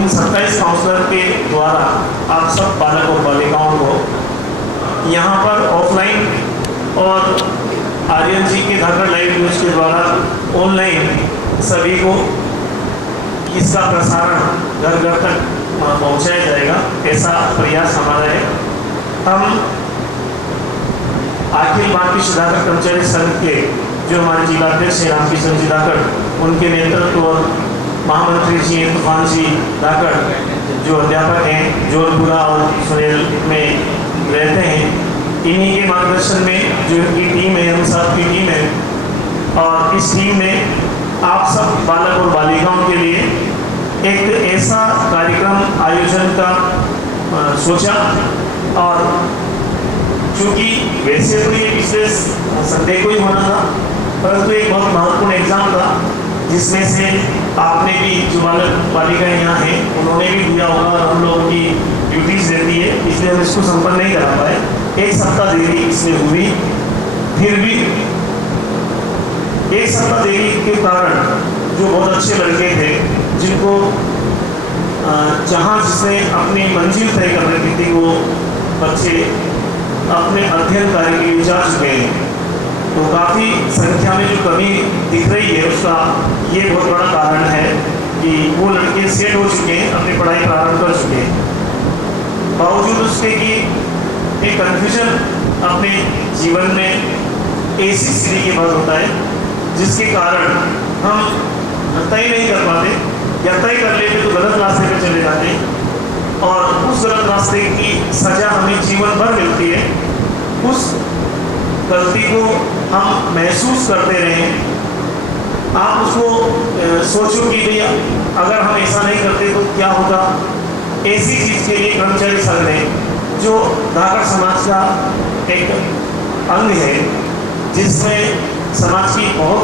इन 27 counsellor के द्वारा आप सब बालक और बालिकाओं को यहाँ पर ऑफलाइन और आर्यन जी के धाकड़ लाइव न्यूज़ के द्वारा ऑनलाइन सभी को इसका प्रसारण घर घर तक पहुँचाया जाएगा, ऐसा प्रयास हमारा है। हम अखिल भारतीय सुधाकर कर्मचारी संघ के जो हमारे जिलाध्यक्ष हैं रामकिशन जी धाकड़, उनके नेतृत्व और महामंत्री जी तूफान जी धाकड़ जो अध्यापक हैं जोधपुरा और सुनेल में रहते हैं, इन्हीं के मार्गदर्शन में जो इनकी टीम है, हम सब की टीम है, और इस टीम ने आप सब बालक और बालिकाओं के लिए एक ऐसा कार्यक्रम आयोजन का सोचा। और चूँकि वैसे तो ये पिछले संडे को ही होना था, परंतु एक बहुत महत्वपूर्ण एग्जाम था जिसमें से आपने भी जो बालक बालिकाएँ यहाँ हैं उन्होंने भी दिया होगा और हम लोगों की ड्यूटीज़ रहती है, इसलिए हम इसको संपन्न नहीं करा पाए। एक सप्ताह देरी इसमें हुई, फिर भी एक सप्ताह देरी के कारण जो बहुत अच्छे लड़के थे जिनको जहाँ जिसने अपनी मंजिल तय कर रखी थी वो बच्चे अपने अध्ययन कार्य के लिए जा चुके हैं, तो काफ़ी संख्या में जो कमी दिख रही है उसका ये बहुत बड़ा कारण है कि वो लड़के सेट हो चुके हैं, अपनी पढ़ाई प्रारंभ कर चुके हैं, बावजूद उसके कि एक कन्फ्यूजन अपने जीवन में ऐसी स्थिति के बाद होता है जिसके कारण हम तय नहीं कर पाते, या तय कर लेते तो गलत रास्ते पर चले जाते हैं और उस गलत रास्ते की सज़ा हमें जीवन भर मिलती है। उस गलती को हम महसूस करते रहें। आप उसको सोचो कि भैया अगर हम ऐसा नहीं करते तो क्या होगा। ऐसी चीज़ के लिए कर्मचारी संघ ने जो धाकड़ समाज का एक अंग है जिसमें समाज की बहुत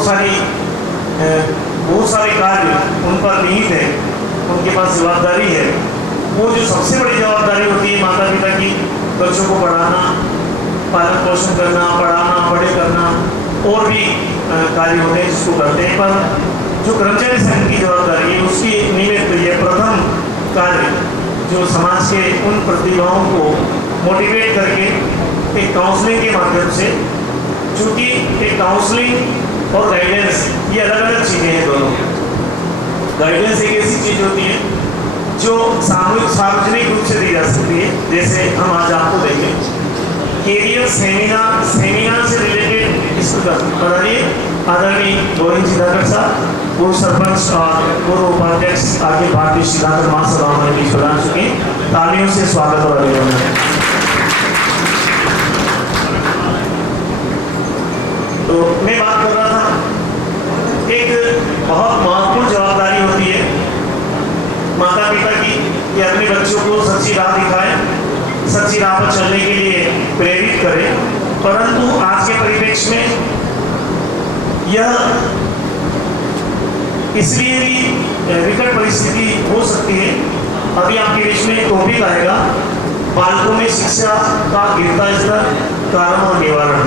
सारे कार्य उन पर निहित है, उनके पास जवाबदारी है। वो जो सबसे बड़ी जवाबदारी होती है माता पिता की, बच्चों को पढ़ाना, पालन पोषण करना, पढ़ाना, बड़े करना, और भी कार्य होते हैं जिसको करते हैं, पर जो कर्मचारी संघ की जवाबदारी है उसकी निमित्त ये प्रथम कार्य जो समाज के उन प्रतिभाओं को मोटिवेट करके एक काउंसलिंग के माध्यम से, चूँकि एक काउंसलिंग और गाइडेंस ये अलग अलग चीज़ें हैं दोनों। गाइडेंस एक ऐसी चीज़ होती है जो सार्वजनिक रूप से दी जा सकती है, जैसे हम आज आपको देंगे कैरियर सेमिनार से रिलेटेड इस बताइए आदरणीय गोविंद जी धाकड़ साहब, पूर्व सरपंच और पूर्व उपाध्यक्ष अखिल भारतीय सुधाकर महासभा हमारे बीच प्रदान चुके, तालियों से स्वागत और अभिनंदन। तो मैं बात कर रहा था एक बहुत महत्वपूर्ण जवाबदारी होती है माता पिता की कि अपने बच्चों को सच्ची राह दिखाएं, सच्ची राह पर चलने के लिए प्रेरित करें। परंतु आज के परिप्रेक्ष्य में यह इसलिए भी विकट परिस्थिति हो सकती है। अभी आपके बीच में एक टॉपिक आएगा, बालकों में शिक्षा का गिरता स्तर, कारण और निवारण।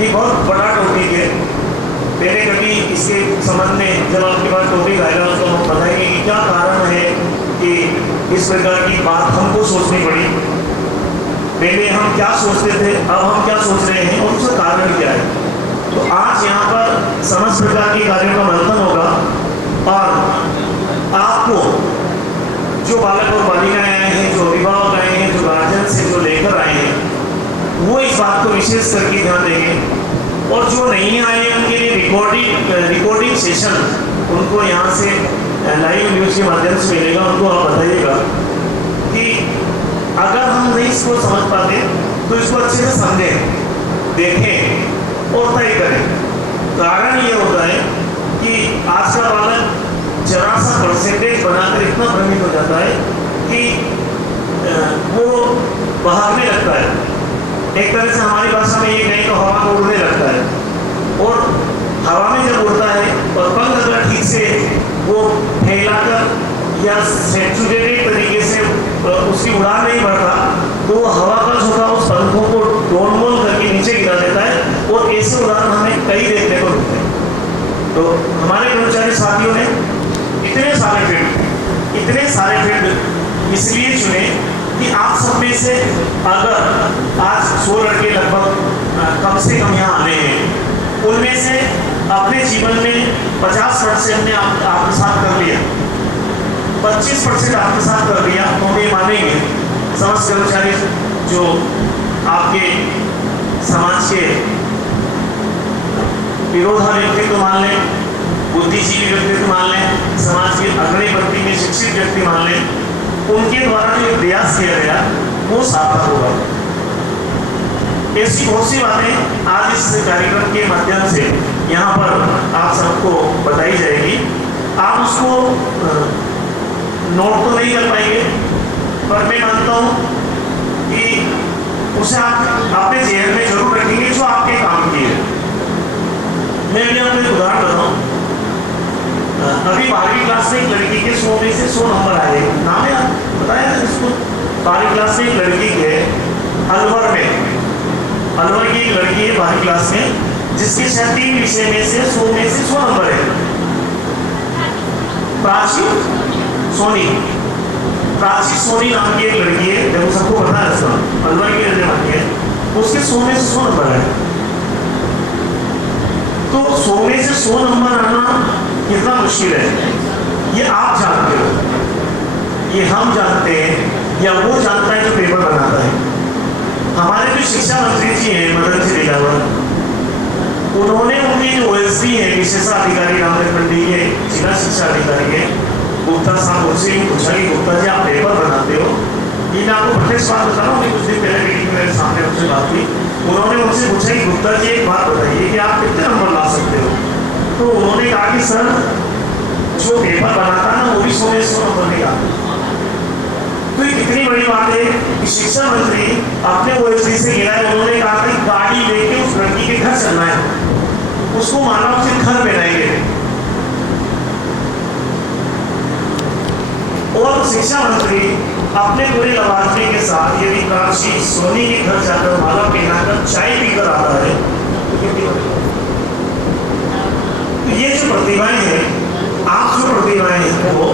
ये बहुत बड़ा टॉपिक है। पहले कभी इसके संबंध में जब आपके पास टॉपिक आएगा तो हम बताएंगे कि क्या कारण है कि इस प्रकार की बात हमको सोचनी पड़ी। पहले हम क्या सोचते थे, अब हम क्या सोच रहे हैं और उसका कारण क्या है। तो आज यहाँ पर समस्त प्रकार के कार्यों का मंथन होगा और आपको जो बालक और बालिकाएं आए हैं, जो अभिभावक आए हैं, जो गार्जियन से जो लेकर आए हैं, वो इस बात को विशेष करके ध्यान देंगे। और जो नहीं आए हैं उनके लिए रिकॉर्डिंग सेशन उनको यहाँ से लाइव न्यूज़ के माध्यम से मिलेगा। उनको आप बताइएगा कि अगर हम नहीं इसको समझ पाते तो इसको अच्छे से समझें, देखें और तय करें। कारण ये होता है कि आज का बालक जरा सा परसेंटेज बनाकर इतना भ्रमित हो जाता है कि वो भागने लगता है। एक तरह से हमारी भाषा में ये कहीं तो हवा को उड़ने लगता है, और हवा में जब उड़ता है और पंख अगर ठीक से वो फैलाकर या सेचुरेटेड तरीके से उसकी उड़ान नहीं बढ़ता तो वो हवा का झोंका उस पंखों को डोल-मोल करके नीचे गिरा देता है, और ऐसे उड़ान हमें कई देखने को मिलते हैं। तो हमारे कर्मचारी साथियों ने इतने सारे फील्ड इतने सारे फील्ड इसलिए चुने कि आप सब में से अगर आज 100 लड़के लगभग कम से कम यहाँ आने हैं, उनमें से अपने जीवन में 50% ने आत्मसात कर लिया, 25% आत्मसात कर लिया, तो हम ये मानेंगे समाज कर्मचारी जो आपके समाज के विरोधा व्यक्तित्व मान लें, बुद्धिजीवी व्यक्तित्व मान लें, समाज के अग्रणी पंक्ति में शिक्षित व्यक्ति मान लें, उनके द्वारा जो प्रयास किया गया वो सार्थक होगा। ऐसी बहुत सी बातें आज इस कार्यक्रम के माध्यम से यहाँ पर आप सबको बताई जाएगी। आप उसको नोट तो नहीं कर पाएंगे, पर मैं मानता हूँ कि उसे आप अपने जेहन में जरूर रखेंगे जो आपके काम की है। मैं अभी आपको एक उदाहरण बताऊँ। अभी 12वीं क्लास में एक लड़की के 100 में से 100 नंबर आए, नाम है बताया था इसको। 12वीं क्लास में एक लड़की के अलवर की एक लड़की है 12वीं क्लास में, जिसके शायद 3 विषय में से 100 नंबर है। प्राची सोनी नाम की एक लड़की है, जब सबको पता है उसका, अलवर की रहने वाली है, उसके 100 में से 100 नंबर है। तो 100 में से 100 नंबर आना कितना मुश्किल है, ये आप जानते हो, ये हम जानते हैं, या वो जानता है जो पेपर बनाता है। हमारे जो शिक्षा मंत्री जी हैं मदन जी दिलावर, उन्होंने उनकी जो ओएसडी है विशेषाधिकारी रामदेव मंडी के जिला शिक्षा अधिकारी है गुप्ता साहब, उनसे पूछा कि गुप्ता जी आप पेपर बनाते हो, ये मैं आपको प्रत्यक्ष बात बता रहा हूँ, कुछ दिन पहले मीटिंग में मेरे सामने उनसे बात की। उन्होंने उनसे पूछा कि गुप्ता जी एक बात बताइए कि आप कितने नंबर ला सकते हो। तो उन्होंने कहा कि सर जो पेपर बनाता है ना वो भी 100 में 100 नंबर निकालता। तो ये कितनी बड़ी बात है कि शिक्षा मंत्री अपने ओएसडी से गिरा है। उन्होंने कहा कि गाड़ी लेके उस लड़की के घर चलना है, उसको माना उसे घर बनाएंगे। और शिक्षा मंत्री अपने पूरे लवाजमे के साथ यदि प्राची सोनी के घर जाकर माला पहनाकर चाय पीकर आता है तो ये जो प्रतिभाएं हैं, आप जो प्रतिभाएं हैं वो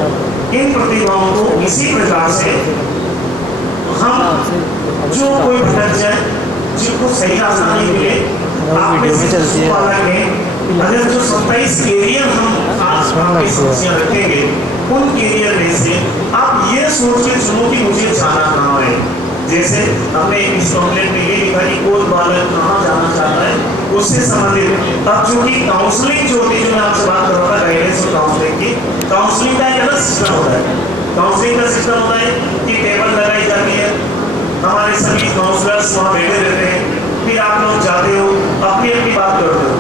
इन प्रतिभाओं को इसी प्रकार से हम जो कोई भटक जाए, जिनको सही रास्ता नहीं मिले, आप में से अगर जो 27 कैरियर हम आज आपकी समस्या रखेंगे, उन कैरियर में से आप ये सोच के चुनो कि मुझे जाना कहाँ है। जैसे हमने इस कॉम्प्लेट में ये लिखा कि कोई बालक कहाँ जाना चाहता है, उससे संबंधित अब जो कि काउंसलिंग जो होती है, जो मैं आपसे बात कर रहा था गाइडेंस और काउंसलिंग की, काउंसलिंग का एक अलग सिस्टम होता है। काउंसलिंग का सिस्टम होता है कि टेबल लगाई जाती है, हमारे सभी काउंसलर्स वहाँ बैठे रहते हैं, फिर आप लोग जाते हो अपनी अपनी बात करते हो।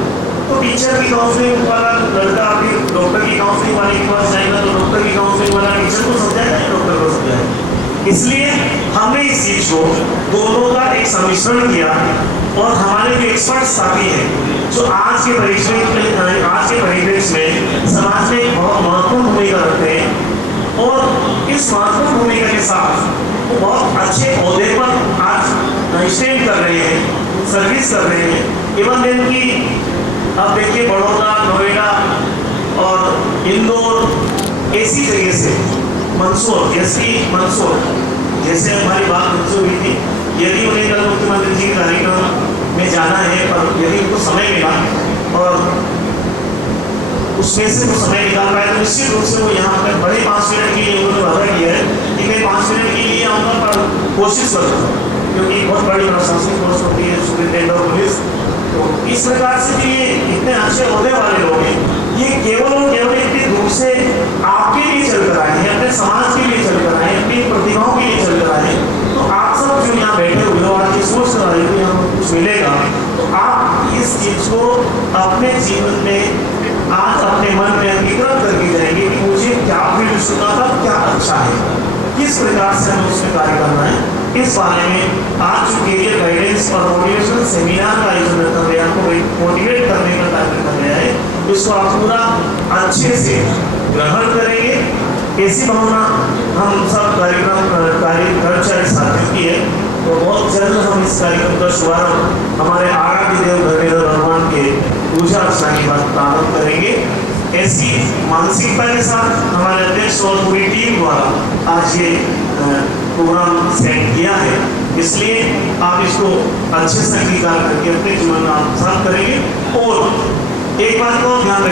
तो टीचर की काउंसलिंग वाला लड़का फिर डॉक्टर की काउंसलिंग वाले के पास जाएगा, तो डॉक्टर की काउंसलिंग वाला टीचर को समझाएगा या डॉक्टर को समझाएगा। इसलिए हमने इस चीज को दोनों का एक सम्मिश्रण किया और हमारे जो एक्सपर्ट साथी हैं जो आज के परिवेश में समाज में बहुत महत्वपूर्ण भूमिका रखते हैं और इस महत्वपूर्ण भूमिका के साथ वो बहुत अच्छे ओहदे पर आज स्टैंड कर रहे हैं, सर्विस कर रहे हैं। इवन दिन की अब देखिए बड़ौदा, नोएडा और इंदौर ऐसी जगह से मंदसौर जैसे हमारी बात उनसे हुई थी, यदि उन्हें कल मुख्यमंत्री जी के कार्यक्रम में जाना है और यदि उनको समय मिला और उसमें से वो समय निकाल पाए तो निश्चित रूप से वो यहाँ पर बड़े 5 मिनट के लिए उन्होंने वादा किया है कि मैं 5 मिनट के लिए आऊँगा, पर कोशिश करूँगा, क्योंकि बहुत बड़ी प्रशासनिक पोस्ट होती है सुप्रीटेंडेंट ऑफ पुलिस। तो इस प्रकार से जो ये इतने अच्छे होने वाले लोग हैं, ये केवल और केवल इतनी दूर से आपके लिए चल कर आए हैं, अपने समाज के लिए चल कर आए हैं, अपनी प्रतिभाओं के लिए चल कर आए हैं। तो आप सब जो यहाँ बैठे हुए हो, आज ये सोच कर आए हो यहाँ कुछ मिलेगा, तो आप इस चीज को अपने जीवन में आज अपने मन में अंगीकृत करके जाएंगे कि मुझे क्या फील्ड चुना था, क्या अच्छा है, किस प्रकार से हमें उसमें कार्य करना है। इस बारे में आज जो कैरियर गाइडेंस और मोटिवेशन सेमिनार का आयोजन कर रहे हैं, आपको मोटिवेट करने का कार्य कर रहा है, इसको आप पूरा अच्छे से ग्रहण करेंगे। ऐसी भावना हम सब कर्मचारी साथियों की है। तो बहुत जल्द हम इस कार्यक्रम का शुभारंभ हमारे आराध्य देव धर्मेंद्र भगवान के पूजा अर्चना के बाद प्रारंभ करेंगे। ऐसी मानसिकता के साथ हमारे अध्यक्ष और पूरी टीम द्वारा आज ये प्रोग्राम सेट किया है, इसलिए आप इसको अच्छे से अंगीकार करके अपने जीवन में आत्मसात करेंगे। और एक बात को ध्यान